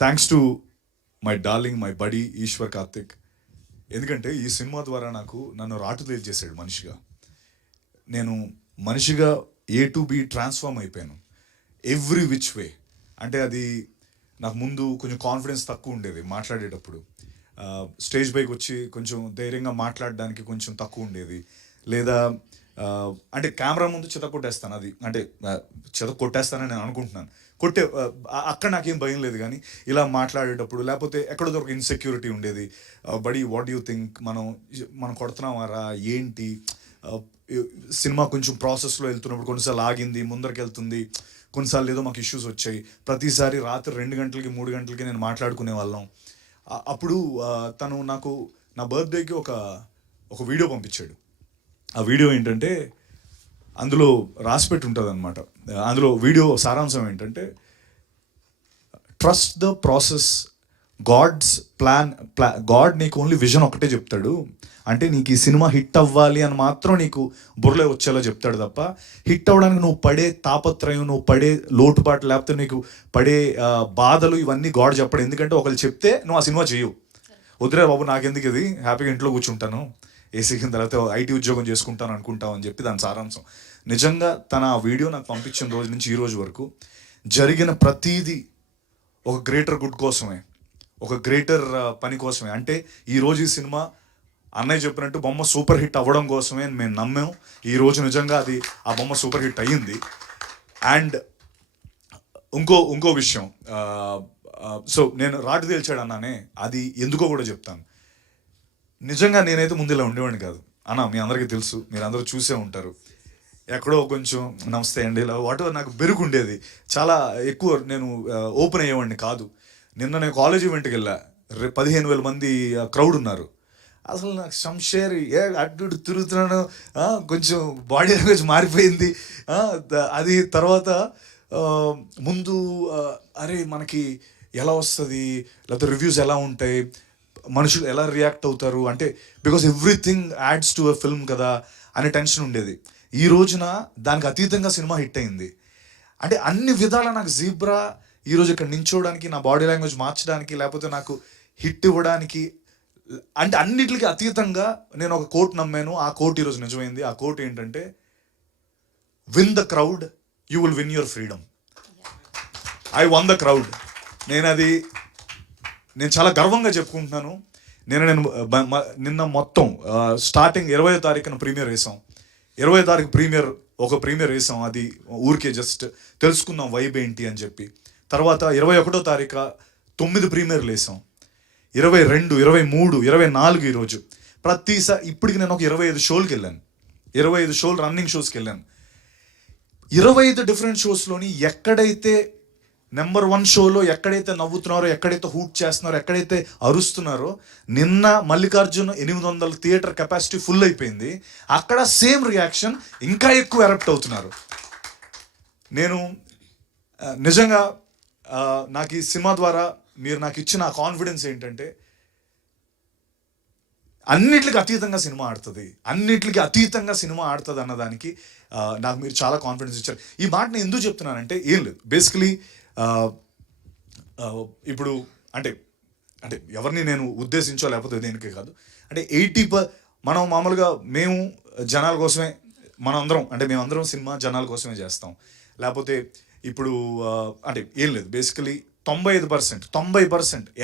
Thanks to my darling my buddy Eshwar Karthik. ఎందుకంటే ఈ cinema ద్వారా నన్ను రాటు చేశాడు మనిషిగా. నేను మనిషిగా ఏ టు బి ట్రాన్స్ఫార్మ్ అయిపోయాను ఎవ్రీ విచ్ వే. అంటే అది నాకు ముందు కొంచెం కాన్ఫిడెన్స్ తక్కువ ఉండేది మాట్లాడేటప్పుడు. స్టేజ్ పైకి వచ్చి కొంచెం ధైర్యంగా మాట్లాడడానికి కొంచెం తక్కువ ఉండేది. లేదా అంటే కెమెరా ముందు చెత్త కొట్టేస్తాను, అది అంటే చెత్త కొట్టేస్తానని నేను అనుకుంటున్నాను. అక్కడ నాకేం భయం లేదు, కానీ ఇలా మాట్లాడేటప్పుడు లేకపోతే ఎక్కడో ఒక ఇన్సెక్యూరిటీ ఉండేది. బడీ వాట్ యూ థింక్, మనం కొడుతున్నామారా ఏంటి, సినిమా కొంచెం ప్రాసెస్లో వెళ్తున్నప్పుడు కొన్నిసార్లు ఆగింది, ముందరికి వెళ్తుంది, కొన్నిసార్లు ఏదో మాకు ఇష్యూస్ వచ్చాయి. ప్రతిసారి రాత్రి 2 గంటలకి 3 గంటలకి నేను మాట్లాడుకునే వాళ్ళం. అప్పుడు తను నాకు నా బర్త్డేకి ఒక వీడియో పంపించాడు. ఆ వీడియో ఏంటంటే అందులో రాసిపెట్టి ఉంటుంది అనమాట. అందులో వీడియో సారాంశం ఏంటంటే, ట్రస్ట్ ద ప్రాసెస్, గాడ్ నీకు ఓన్లీ విజన్ ఒకటే చెప్తాడు. అంటే నీకు ఈ సినిమా హిట్ అవ్వాలి అని మాత్రం నీకు బుర్రలో వచ్చేలా చెప్తాడు తప్ప, హిట్ అవ్వడానికి నువ్వు పడే తాపత్రయం, నువ్వు పడే లోటుపాటు, లేకపోతే నీకు పడే బాధలు ఇవన్నీ గాడ్ చెప్పడు. ఎందుకంటే ఒకళ్ళు చెప్తే నువ్వు ఆ సినిమా చేయవు. వద్దురే బాబు నాకెందుకు, ఇది హ్యాపీగా ఇంట్లో కూర్చుంటాను, ఏసీ కింద తర్వాత ఐటీ ఉద్యోగం చేసుకుంటాను అనుకుంటావు అని చెప్పి దాని సారాంశం. నిజంగా తన ఆ వీడియో నాకు పంపించిన రోజు నుంచి ఈ రోజు వరకు జరిగిన ప్రతీది ఒక గ్రేటర్ గుడ్ కోసమే, ఒక గ్రేటర్ పని కోసమే. అంటే ఈరోజు ఈ సినిమా అన్నయ్య చెప్పినట్టు బొమ్మ సూపర్ హిట్ అవ్వడం కోసమే మేము నమ్మాం. ఈరోజు నిజంగా ఆ బొమ్మ సూపర్ హిట్ అయ్యింది. అండ్ ఇంకో విషయం, సో నేను రాటు తేల్చాడు అన్నానే, అది ఎందుకో కూడా చెప్తాను. నిజంగా నేనైతే ముందు ఇలా ఉండేవాడిని కాదు అన్న, మీ అందరికీ తెలుసు, మీరు అందరూ చూసే ఉంటారు. ఎక్కడో కొంచెం నమస్తే అండి ఇలా వాటి నాకు బెరుకు ఉండేది, చాలా ఎక్కువ నేను ఓపెన్ అయ్యేవాడిని కాదు. నిన్న నేను కాలేజ్ ఈవెంట్కి వెళ్ళా, 15,000 మంది క్రౌడ్ ఉన్నారు. అసలు నాకు శంషేర్ అటు ఇటు తిరుగుతున్నాను, కొంచెం బాడీ లాంగ్వేజ్ మారిపోయింది. అది తర్వాత ముందు అరే మనకి ఎలా వస్తుంది, లేకపోతే రివ్యూస్ ఎలా ఉంటాయి, మనుషులు ఎలా రియాక్ట్ అవుతారు, అంటే because everything ads to a film కదా అనే టెన్షన్ ఉండేది. ఈ రోజున దానికి అతీతంగా సినిమా హిట్ అయింది. అంటే అన్ని విధాలా నాకు జీబ్రా ఈరోజు ఇక్కడ నించోవడానికి, నా బాడీ లాంగ్వేజ్ మార్చడానికి, లేకపోతే నాకు హిట్ ఇవ్వడానికి, అంటే అన్నిటికీ అతీతంగా నేను ఒక కోట్ నమ్మాను. ఆ కోట్ ఈరోజు నిజమైంది. ఆ కోట్ ఏంటంటే, win the crowd, you will win your freedom. I one the crowd. నేను చాలా గర్వంగా చెప్పుకుంటున్నాను. నేను నిన్న మొత్తం స్టార్టింగ్ 20వ తారీఖున ప్రీమియర్ వేసాం. 20వ తారీఖు ప్రీమియర్ వేసాం. అది ఊరికే జస్ట్ తెలుసుకుందాం వైబ్ ఏంటి అని చెప్పి. తర్వాత 21వ తారీఖు 9 ప్రీమియర్లు వేసాం. 22, 23, 24 ఈరోజు. ప్రతిసారి ఇప్పటికి నేను ఒక 25 షోలకి వెళ్ళాను. 25 షోలు రన్నింగ్ షోస్కి వెళ్ళాను. 25 డిఫరెంట్ షోస్లోని ఎక్కడైతే నెంబర్ 1 షోలో ఎక్కడైతే నవ్వుతున్నారో, ఎక్కడైతే హూట్ చేస్తున్నారో, ఎక్కడైతే అరుస్తున్నారో, నిన్న మల్లికార్జున 800 థియేటర్ కెపాసిటీ ఫుల్ అయిపోయింది. అక్కడ సేమ్ రియాక్షన్, ఇంకా ఎక్కువ ఎరప్ట్ అవుతున్నారు. నేను నిజంగా నాకు ఈ సినిమా ద్వారా మీరు నాకు ఇచ్చిన కాన్ఫిడెన్స్ ఏంటంటే, అన్నిటికీ అతీతంగా సినిమా ఆడుతుంది, అన్నిటికీ అతీతంగా సినిమా ఆడుతుంది అన్నదానికి నాకు మీరు చాలా కాన్ఫిడెన్స్ ఇచ్చారు. ఈ మాట నేను ఎందుకు చెప్తున్నానంటే, ఏం లేదు, బేసికలీ ఇప్పుడు అంటే ఎవరిని నేను ఉద్దేశించో లేకపోతే దేనికే కాదు, అంటే మనం మామూలుగా మేము జనాల కోసమే, మేమందరం సినిమా జనాల కోసమే చేస్తాం. లేకపోతే ఇప్పుడు అంటే ఏం లేదు, బేసికలీ 95%,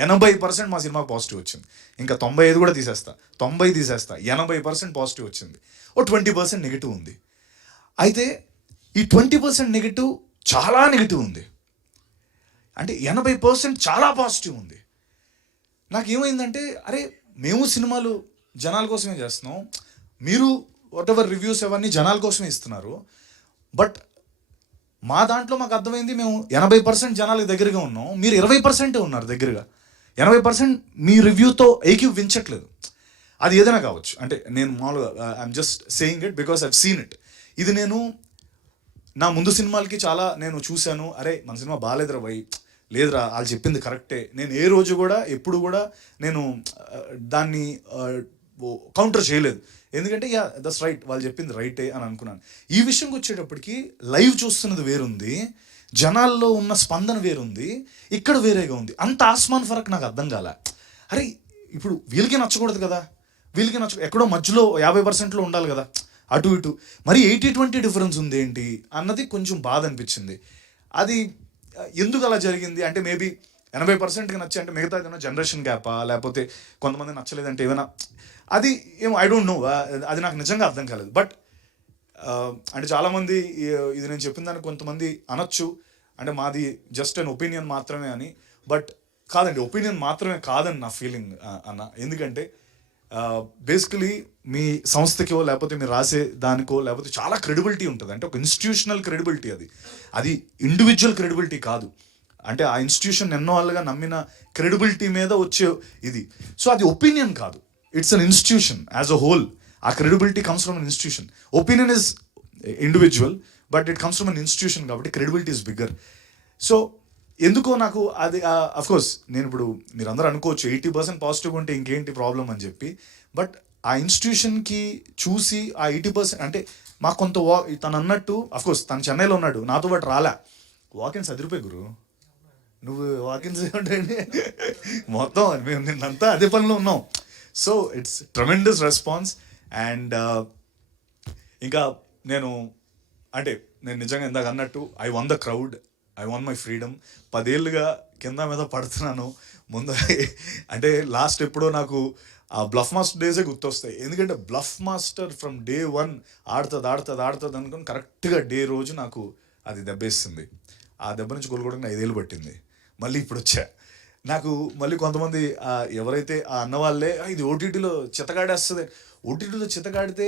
80% మా సినిమాకి పాజిటివ్ వచ్చింది. ఇంకా 95 కూడా తీసేస్తా, 90 తీసేస్తా, 80% పాజిటివ్ వచ్చింది. 20% నెగిటివ్ ఉంది. అయితే ఈ 20% నెగిటివ్ చాలా నెగిటివ్ ఉంది, అంటే 80% చాలా పాజిటివ్ ఉంది. నాకేమైందంటే, అరే మేము సినిమాలు జనాల కోసమే చేస్తున్నాం, మీరు వాట్ ఎవర్ రివ్యూస్ అవన్నీ జనాల కోసమే ఇస్తున్నారు. బట్ మా దాంట్లో మాకు అర్థమైంది, మేము 80% జనాలకు దగ్గరగా ఉన్నాం, మీరు 20% ఉన్నారు దగ్గరగా. 80% మీ రివ్యూతో ఏకీవించట్లేదు. అది ఏదైనా కావచ్చు, అంటే నేను మామూలుగా I'm just saying it because I've seen it. ఇది నేను నా ముందు సినిమాలకి చాలా నేను చూశాను, అరే మన సినిమా బాగాలేదురా భయ్, లేదురా వాళ్ళు చెప్పింది కరెక్టే. నేను ఏ రోజు కూడా ఎప్పుడు కూడా నేను దాన్ని కౌంటర్ చేయలేదు. ఎందుకంటే దట్స్ రైట్, వాళ్ళు చెప్పింది రైటే అని అనుకున్నాను. ఈ విషయంకి వచ్చేటప్పటికి లైవ్ చూస్తున్నది వేరుంది, జనాల్లో ఉన్న స్పందన వేరుంది, ఇక్కడ వేరేగా ఉంది. అంత ఆస్మాన్ ఫరక్ నాకు అర్థం కాలే. అరే ఇప్పుడు వీళ్ళకి నచ్చకూడదు కదా, వీళ్ళకి ఎక్కడో మధ్యలో 50%లో ఉండాలి కదా, అటు ఇటు మరి 80-20 డిఫరెన్స్ ఉంది ఏంటి అన్నది కొంచెం బాధ అనిపించింది. అది ఎందుకు అలా జరిగింది అంటే మేబీ 80%కి నచ్చి అంటే మిగతా ఏదైనా జనరేషన్ గ్యాపా, లేకపోతే కొంతమంది నచ్చలేదంటే ఏమైనా, అది ఏమో ఐ డోంట్ నో, అది నాకు నిజంగా అర్థం కాలేదు. బట్ అంటే చాలామంది ఇది నేను చెప్పిన దానికి కొంతమంది అనొచ్చు అంటే మాది జస్ట్ అన్ ఒపీనియన్ మాత్రమే అని. బట్ కాదండి, ఒపీనియన్ మాత్రమే కాదని నా ఫీలింగ్ అన్న. ఎందుకంటే బేసికలీ మీ సంస్థకో లేకపోతే మీరు రాసే దానికో లేకపోతే చాలా క్రెడిబిలిటీ ఉంటుంది. అంటే ఒక ఇన్స్టిట్యూషనల్ క్రెడిబిలిటీ, అది ఇండివిజువల్ క్రెడిబిలిటీ కాదు. అంటే ఆ ఇన్స్టిట్యూషన్ ఎన్నో వాళ్ళుగా నమ్మిన క్రెడిబిలిటీ మీద వచ్చే ఇది. సో అది ఒపీనియన్ కాదు, it's an institution as a whole. ఆ credibility comes from an institution. Opinion is individual but it comes from an institution, కాబట్టి క్రెడిబిలిటీ ఇస్ బిగ్గర్. సో ఎందుకో నాకు అది అఫ్కోర్స్ నేను ఇప్పుడు మీరు అందరూ అనుకోవచ్చు 80% పాజిటివ్ ఉంటే ఇంకేంటి ప్రాబ్లం అని చెప్పి. బట్ ఆ ఇన్స్టిట్యూషన్కి చూసి ఆ 80% అంటే మాకు కొంత తను అన్నట్టు అఫ్కోర్స్ తను చెన్నైలో ఉన్నాడు, నాతో పాటు రాలే. వాకిన్స్ అదిరిపోయి గురు, నువ్వు వాకిన్స్ ఏమిటండి మొత్తం మేము నిన్నంతా అదే పనిలో ఉన్నాం. So it's tremendous response. And ఇంకా నేను నిజంగా ఇందాక అన్నట్టు I won the crowd, I want my freedom. 10 ఏళ్ళుగా కింద మీద పడుతున్నాను. ముందు అంటే లాస్ట్ ఎప్పుడో నాకు ఆ బ్లఫ్ మాస్టర్ డేసే గుర్తొస్తాయి. ఎందుకంటే బ్లఫ్ మాస్టర్ ఫ్రమ్ డే 1 ఆడుతుంది అనుకుని కరెక్ట్గా డే రోజు నాకు అది దెబ్బేస్తుంది. ఆ దెబ్బ నుంచి కోలుకోవడానికి 5 ఏళ్ళు పట్టింది. మళ్ళీ ఇప్పుడు వచ్చా. నాకు మళ్ళీ కొంతమంది ఎవరైతే ఆ అన్నవాళ్ళే ఇది ఓటీటీలో చితగాడేస్తుంది, ఓటీటీలో చితగాడితే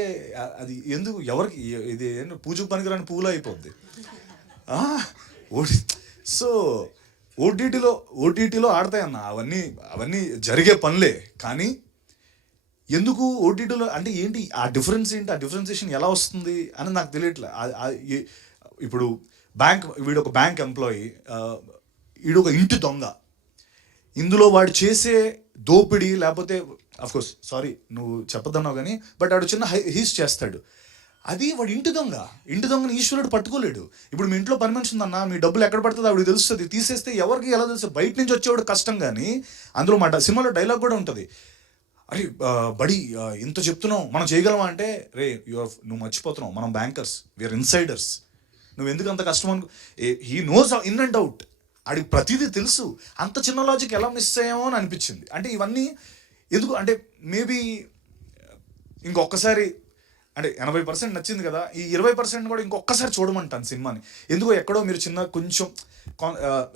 అది ఎందుకు ఎవరికి ఇది పూజకు పనికిరాని పువ్వులో అయిపోద్ది. సో ఓటీటీలో ఆడతాయన్న, అవన్నీ జరిగే పనులే. కానీ ఎందుకు ఓటీటీలో అంటే ఏంటి ఆ డిఫరెన్స్ ఏంటి, ఆ డిఫరెన్సియేషన్ ఎలా వస్తుంది అని నాకు తెలియట్లే. ఇప్పుడు వీడు ఒక బ్యాంక్ ఎంప్లాయీ, వీడు ఒక ఇంటి దొంగ. ఇందులో వాడు చేసే దోపిడీ లేకపోతే అఫ్కోర్స్ సారీ నువ్వు చెప్పదన్నావు కానీ బట్ వాడు చిన్న హీస్ చేస్తాడు, అది వాడు ఇంటి దొంగని ఈశ్వరుడు పట్టుకోలేడు. ఇప్పుడు మీ ఇంట్లో పని మనిషి ఉందన్న, మీ డబ్బులు ఎక్కడ పడుతుందో ఆవిడకి తెలుస్తుంది, తీసేస్తే ఎవరికి ఎలా తెలుస్తుంది? బయట నుంచి వచ్చేవాడు కష్టం. కానీ అందులో సినిమాలో డైలాగ్ కూడా ఉంటుంది, అరే బడి ఇంత చెప్తున్నావు మనం చేయగలమా అంటే, రే నువ్వు మర్చిపోతున్నావు, మనం బ్యాంకర్స్, వీఆర్ ఇన్సైడర్స్, నువ్వు ఎందుకు అంత కష్టం అనుకో. He knows in and out, ఆడికి ప్రతిదీ తెలుసు. అంత చిన్న లాజిక్ ఎలా మిస్ అయ్యామో అని అనిపించింది. అంటే ఇవన్నీ ఎందుకు అంటే మేబీ ఇంకొకసారి అంటే 80% నచ్చింది కదా, ఈ 20% కూడా ఇంకొకసారి చూడమంటాను సినిమాని. ఎందుకో ఎక్కడో మీరు చిన్న కొంచెం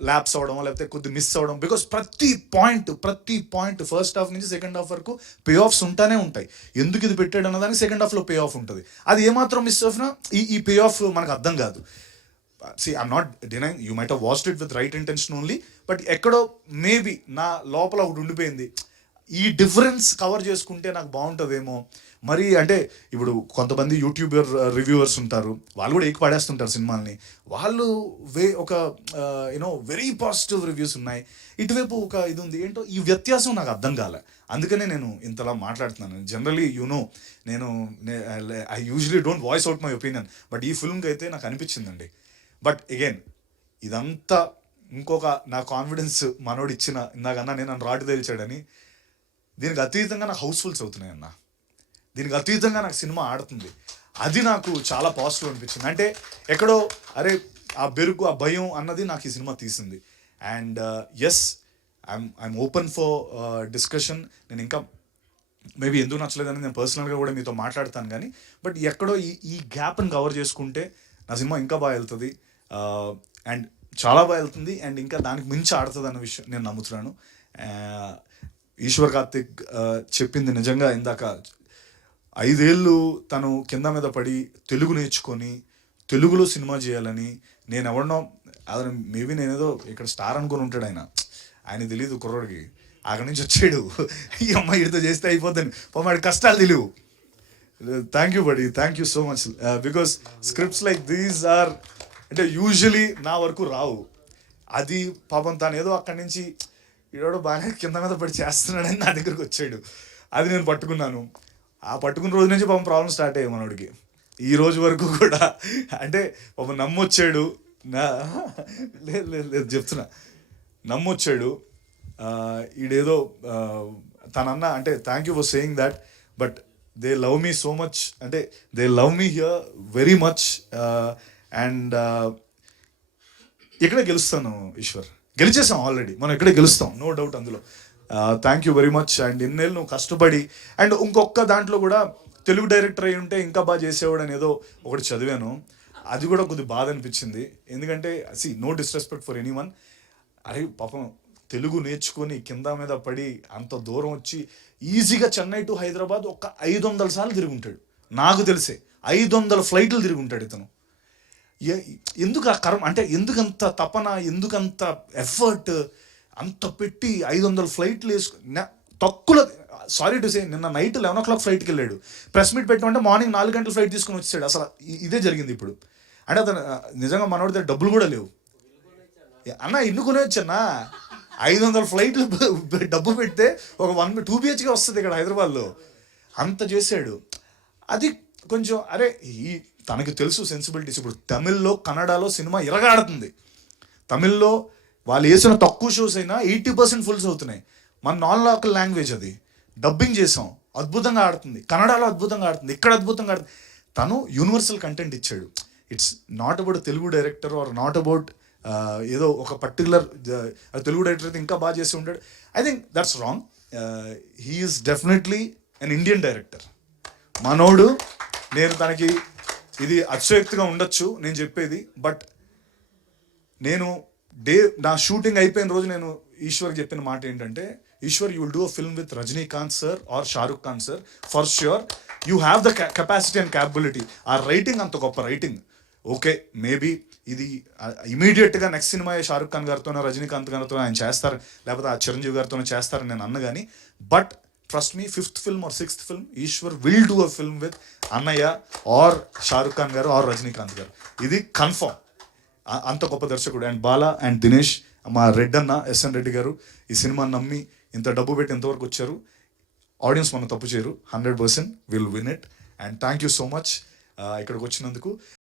ల్యాప్స్ అవ్వడం లేకపోతే కొద్ది మిస్ అవ్వడం. బికాస్ ప్రతి పాయింట్ ఫస్ట్ హాఫ్ నుంచి సెకండ్ హాఫ్ వరకు పే ఆఫ్స్ ఉంటానే ఉంటాయి. ఎందుకు ఇది పెట్టాడు అన్నదానికి సెకండ్ హాఫ్లో పే ఆఫ్ ఉంటుంది. అది ఏమాత్రం మిస్ అయినా ఈ పే ఆఫ్ మనకు అర్థం కాదు. See, I'm not denying, you might have watched it with right intention only, but ఎక్కడో మేబీ నా లోపల ఒకటి ఉండిపోయింది, ఈ డిఫరెన్స్ కవర్ చేసుకుంటే నాకు బాగుంటుందేమో. మరి అంటే ఇప్పుడు కొంతమంది యూట్యూబర్ రివ్యూవర్స్ ఉంటారు, వాళ్ళు కూడా పడేస్తుంటారు సినిమాల్ని. వాళ్ళు ఒక వెరీ పాజిటివ్ రివ్యూస్ ఉన్నాయి, ఇటువైపు ఒక ఇది ఉంది. ఏంటో ఈ వ్యత్యాసం నాకు అర్థం కాలే. అందుకనే నేను ఇంతలా మాట్లాడుతున్నాను. జనరలీ నేను I usually don't voice out my opinion, but ఈ ఫిల్మ్కి అయితే నాకు అనిపించిందండి. బట్ అగైన్ ఇదంతా ఇంకొక నా కాన్ఫిడెన్స్ మనోడు ఇచ్చిన, ఇందాకన్నా నేను నన్ను రాటు తేల్చాడని, దీనికి అతీతంగా నాకు హౌస్ఫుల్స్ అవుతున్నాయి అన్న, దీనికి అతీతంగా నాకు సినిమా ఆడుతుంది. అది నాకు చాలా పాజిటివ్ అనిపించింది. అంటే ఎక్కడో అరే ఆ బెరుకు ఆ భయం అన్నది నాకు ఈ సినిమా తీసింది. And yes I'm open for discussion. నేను ఇంకా మేబీ ఎందుకు నచ్చలేదని నేను పర్సనల్గా కూడా మీతో మాట్లాడతాను. కానీ బట్ ఎక్కడో ఈ గ్యాప్ని కవర్ చేసుకుంటే నా సినిమా ఇంకా బాగా వెళ్తుంది, అండ్ చాలా బాగా వెళ్తుంది, అండ్ ఇంకా దానికి మించి ఆడుతుంది అన్న విషయం నేను నమ్ముతున్నాను. ఈశ్వర్ కార్తిక్ చెప్పింది నిజంగా ఇందాక 5 ఏళ్ళు తను కింద మీద పడి తెలుగు నేర్చుకొని తెలుగులో సినిమా చేయాలని, నేను ఎవరినో అతను మేబీ నేనేదో ఇక్కడ స్టార్ అనుకుని ఉంటాడు ఆయన తెలియదు కుర్రోడికి, అక్కడి నుంచి వచ్చాడు ఈ అమ్మాయి ఇడితో చేస్తే అయిపోద్దని, వాడి కష్టాలు తెలియవు. Thank you buddy, thank you so much. Because scripts like these are అంటే యూజువలీ నా వరకు రావు. అది పాపం తను ఏదో అక్కడి నుంచి ఈడోడు బాగానే కింద మీద పడి చేస్తున్నాడని నా దగ్గరికి వచ్చాడు, అది నేను పట్టుకున్నాను. ఆ పట్టుకున్న రోజు నుంచి పాపం ప్రాబ్లం స్టార్ట్ అయ్యాయి మనోడికి ఈ రోజు వరకు కూడా. అంటే పాపం నమ్మొచ్చాడు, నా లేదు లేదు లేదు చెప్తున్నా, నమ్మొచ్చాడు. ఈడేదో తనన్న అంటే thank you for saying that, but they love me so much, అంటే they love me here very much. And ఇక్కడే గెలుస్తాను ఈశ్వర్, గెలిచేసాం ఆల్రెడీ, మనం ఇక్కడే గెలుస్తాం, నో డౌట్ అందులో. Thank you very much. And ఇన్నేళ్ళు నువ్వు కష్టపడి, అండ్ ఇంకొక దాంట్లో కూడా తెలుగు డైరెక్టర్ అయి ఉంటే ఇంకా బాగా చేసేవాడు అని ఏదో ఒకటి చదివాను, అది కూడా కొద్దిగా బాధ అనిపించింది. ఎందుకంటే no disrespect for anyone, అరే పాపం తెలుగు నేర్చుకొని కింద మీద పడి అంత దూరం వచ్చి ఈజీగా చెన్నై టు హైదరాబాద్ ఒక 500 సార్లు తిరుగుంటాడు, నాకు తెలిసే 500 ఫ్లైట్లు తిరుగుంటాడు ఇతను. ఎందుకు ఆ కర్మ, అంటే ఎందుకంత తపన, ఎందుకంత ఎఫర్ట్, అంత పెట్టి 500 ఫ్లైట్లు వేసుకుని తక్కువ. సారీ టు సే, నిన్న నైట్ 11 o'clock ఫ్లైట్కి వెళ్ళాడు, ప్రెస్ మీట్ పెట్టమంటే మార్నింగ్ 4 గంటల ఫ్లైట్ తీసుకుని వచ్చాడు. అసలు ఇదే జరిగింది ఇప్పుడు. అంటే అతను నిజంగా మనోడి దగ్గర డబ్బులు కూడా లేవు అన్న, ఇల్లు కొనేవచ్చన్నా, 500 ఫ్లైట్లు డబ్బు పెడితే ఒక 2 BHK వస్తుంది ఇక్కడ హైదరాబాద్లో, అంత చేశాడు. అది కొంచెం అరే తనకి తెలుసు సెన్సిబిలిటీస్. ఇప్పుడు తమిళ్లో కన్నడలో సినిమా ఇరగాడుతుంది, తమిళ్లో వాళ్ళు వేసిన తక్కువ షోస్ అయినా 80% ఫుల్స్ అవుతున్నాయి. మన నాన్ లోకల్ లాంగ్వేజ్, అది డబ్బింగ్ చేసాం, అద్భుతంగా ఆడుతుంది, కన్నడలో అద్భుతంగా ఆడుతుంది, ఇక్కడ అద్భుతంగా ఆడుతుంది. తను యూనివర్సల్ కంటెంట్ ఇచ్చాడు. It's not about Telugu director or not about ఏదో ఒక పర్టికులర్ తెలుగు డైరెక్టర్ అయితే ఇంకా బాగా చేసి ఉంటాడు. I think that's wrong. He is definitely an Indian director మనోడు. నేను తనకి ఇది అతిశయోక్తిగా ఉండొచ్చు నేను చెప్పేది, బట్ నేను నా షూటింగ్ అయిపోయిన రోజు నేను ఈశ్వర్కి చెప్పిన మాట ఏంటంటే, Eshwar, you will do a film with Rajinikanth sir or Shahrukh Khan sir, for sure you have the capacity and capability. ఆ రైటింగ్ అంత గొప్ప రైటింగ్. ఓకే, మేబీ ఇది ఇమీడియట్గా నెక్స్ట్ సినిమా షారుఖ్ ఖాన్ గారితోనో రజనీకాంత్ గారితో ఆయన చేస్తారు, లేకపోతే ఆ చిరంజీవి గారితోనో చేస్తారని నేను అన్న కానీ, but trust me, 5th film or 6th film Eshwar will do a film with అన్నయ్య ఆర్ షారుఖ్ ఖాన్ గారు ఆర్ రజనీకాంత్ గారు. ఇది కన్ఫర్మ్. అంత గొప్ప దర్శకుడు. అండ్ బాలా అండ్ దినేష్, మా రెడ్డన్న SN రెడ్డి గారు ఈ సినిమాని నమ్మి ఇంత డబ్బు పెట్టి ఎంతవరకు వచ్చారు. ఆడియన్స్ మనం తప్పు చేయరు, 100% will win it. And thank you so much ఇక్కడికి వచ్చినందుకు.